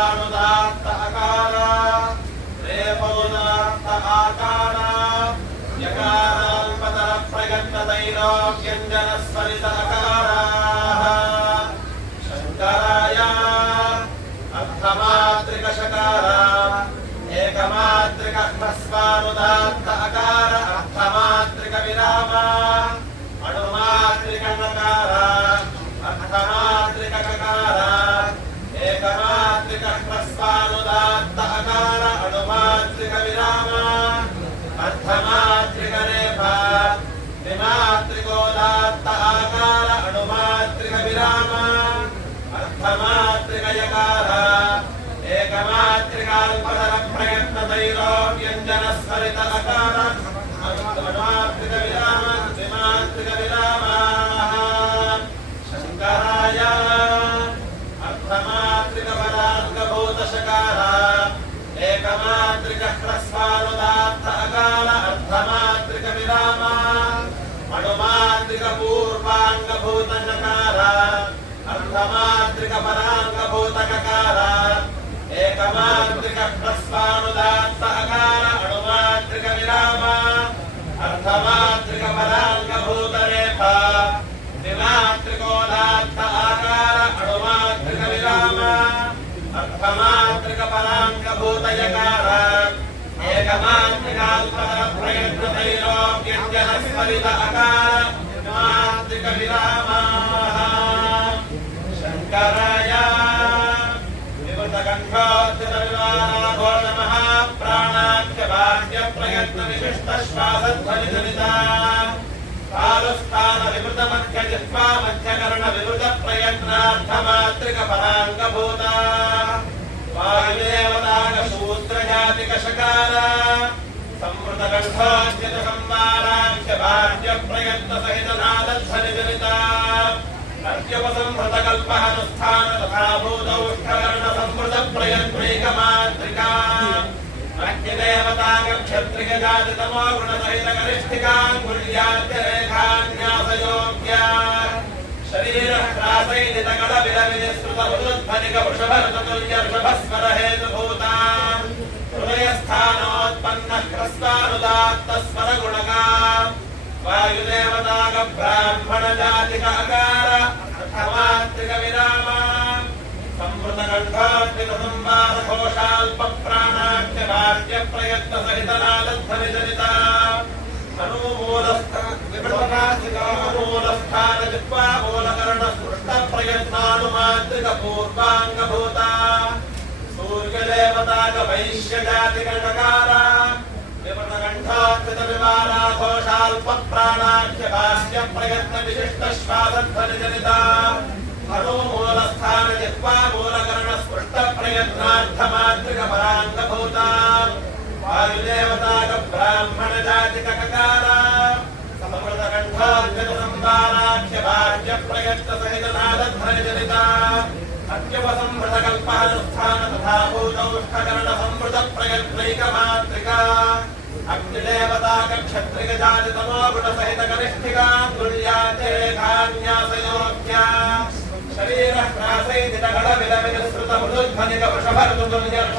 ह्रस्वानुदात्त अकार रेफोदात्त आकार यकाराल्पतर प्रयत्नतैरो व्यञ्जनस्वरित अकाराः शङ्कराय अर्धमात्रिकशकार एकमात्रिक ह्रस्वानुदात्त अकार अर्धमात्रिक विराम अणुमात्रिक नकार अर्धमात्रिक ककार एकमात्रिक ह्रस्वानुदात्त अकार अणुमात्रिक विराम अर्धमात्रिक रेफा द्विमात्रिकोदात्त आकार अणुमात्रिक विराम अर्धमात्रिक यकार एकमात्रिकाल्पतर प्रयत्नतैरो व्यञ्जनस्वरित अकार अणुमात्रिक विराम द्विमात्रिक विरामाः शङ्कराय अर्धमात्रिक पराङ्गभूतशकार एकमात्रिक ह्रस्वानुदात्त अकार अर्धमात्रिक विराम अणुमात्रिक पूर्वाङ्गभूत नकार अर्धमात्रिक पराङ्गभूत ककार एकमात्रिक ह्रस्वानुदात्त अकार अणुमात्रिक विराम अर्धमात्रिक पराङ्गभूत रेफा द्विमात्रिकोदात्त आकार अणुमात्रिक विराम अर्धमात्रिक पराङ्गभूत यकार एकमात्रिकाल्पतर प्रयत्नतैरो व्यञ्जनस्वरित अकार द्विमात्रिक विरामाः शङ्कराय विवृतकण्ठोच्युतविवाराघो नमः प्राणाख्यभाग्य प्रयत्न विशिष्ट श्वासध्वनिजनिता कालस्थान विवृत मध्य जिह्वा मध्यकर्ण विवृत प्रयत्नार्थमात्रिक पराङ्गभूता वायुदेवताक शूद्रजातिक शकार संवृतकण्ठोच्युत संवाराख्य भाग्य प्रयत्न सहित नादध्वनिजनिता अर्घ्योपसंहृतकल्पहनुष्ठान तथा भूतौष्ठकर्ण संवृत प्रयत्नैकमात्रिका अग्निदेवताक्षत्रियजातितमो गुणसहितकनिष्ठिकाङ्गुल्याद्यरेखान्यासयोग्या शरीरह्रासैनितकलविलविनिस्तृतवृद्धनिकवृषभरतुल्यवृषभस्वरहेतुभूता हृदयस्थानोत्पन्नः ह्रस्वानुदात्तस्वरगुणका वायुदेवताक ब्राह्मणजातिक अकार अर्थमात्रिक विराम संवृतकण्ठोच्युत संवारघोषाल्प प्राणाख्य भाग्य प्रयत्न सहित नादध्वनिजनिता मूलस्थान जिह्वा मूलकर्ण स्पृष्ट प्रयत्नानुमात्रिक पूर्वाङ्गभूता सूर्यदेवताक वैश्यजातिक नकार विवृतकण्ठोच्युत विवाराघोषाल्प प्राणाख्य भाग्य प्रयत्न विशिष्ट श्वासध्वनिजनिता मूलस्थान जिह्वा मूलकर्ण स्पृष्ट प्रयत्नार्थमात्रिक पराङ्गभूता वायुदेवताक ब्राह्मण जातिक ककार संवृतकण्ठोच्युत संवाराख्य भाग्य प्रयत्न सहित नादध्वनिजनिता अग्न्युपसंहृतकल्पहनुष्ठान तथा भूतौष्ठकर्ण संवृत प्रयत्नैकमात्रिका अग्निदेवताक क्षत्रियजातितमो गुणसहित कनिष्ठिकाङ्गुल्याद्यरेखान्यासयोग्या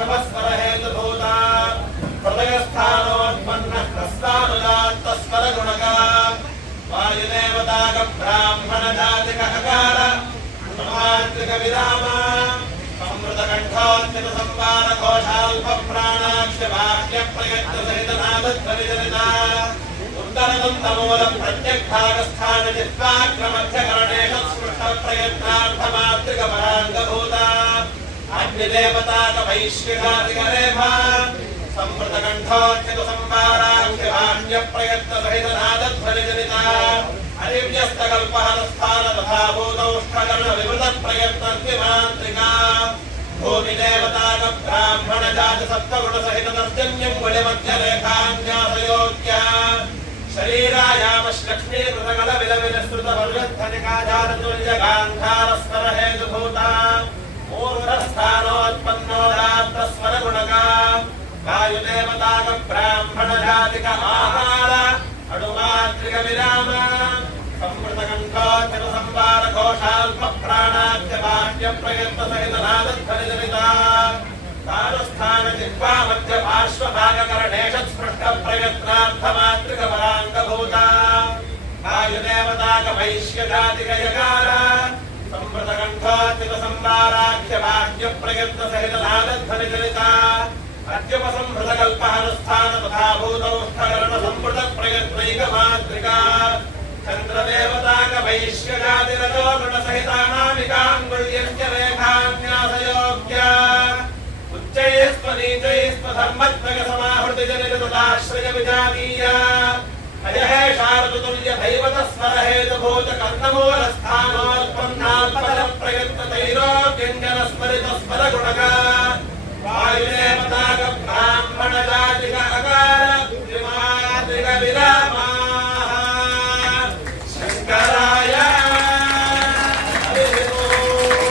शरीरह्रासैनितकलविलविनिस्तृतवृद्धनिकवृषभरतुल्यवृषभस्वरहेतुभूता हृदयस्थानोत्पन्नः ह्रस्वानुदात्तस्वरगुणका वायुदेवताक ब्राह्मणजातिक अकार अणुमात्रिक विराम संवृतकण्ठोच्युत संवारघोषाल्प प्राणाख्य भाग्य प्रयत्न सहित नादध्वनिजनिता उत्तरदन्तमूल प्रत्यग्भागस्थान जिह्वाग्रमध्यकरणेषु स्पृष्ट प्रयत्नार्थमात्रिक पराङ्गभूता अग्निदेवताक वैश्यजातिक रेफा संवृतकण्ठोच्युत संवाराख्य भाग्य प्रयत्न सहित नादध्वनिजनिता हरिव्यस्तकल्पहनुष्ठान तथा भूतौष्ठकर्ण विवृत प्रयत्न द्विमात्रिका भूमिदेवताक ब्राह्मण जाति सप्तगुण सहित तर्जन्यं वलिमध्यरेखान्यासयोग्या शरीरायामश्लक्ष्मी कृतकलविलविनिस्तृतवर्गद्धनिकाजातुल्यगान्धारस्वरहेतुभूता मूर्धस्थानोत्पन्नोदात्तस्वरगुणका वायुदेवताक ब्राह्मण जातिक आहार अणुमात्रिक विराम संवृतकण्ठोच्युत संवारघोषाल्प प्राणाख्य भाग्य प्रयत्न सहित नादध्वनिजनिता तालस्थान जिह्वा मध्य पार्श्वभागकरणेश स्पृष्ट प्रयत्नार्थमातृकपराङ्गभूता वायुदेवताकवैश्यजातिकयकार संवृतकण्ठोत्थित संवाराख्यवाक्य प्रयत्न सहित नादध्वनिजनिता अद्युपसंहृतकल्पहनुष्ठान तथा भूतौ स्थगरण संवृत प्रयत्नैकमातृका चन्द्रदेवताकवैश्यजातिरजो गृणसहितानामिकाङ्गुल्यस्य रेखान्यासयोग्या उच्चैस्त्वनीचैस्त्वधर्मत्वगसमाहृतिजनितदाश्रय विजातीया अयहे शारदतुल्य दैवतस्मरहेतभूत कर्णमूलस्थानोत्पन्नात्परप्रयत्नतैरोग्यञ्जनस्मरितस्मरगुणक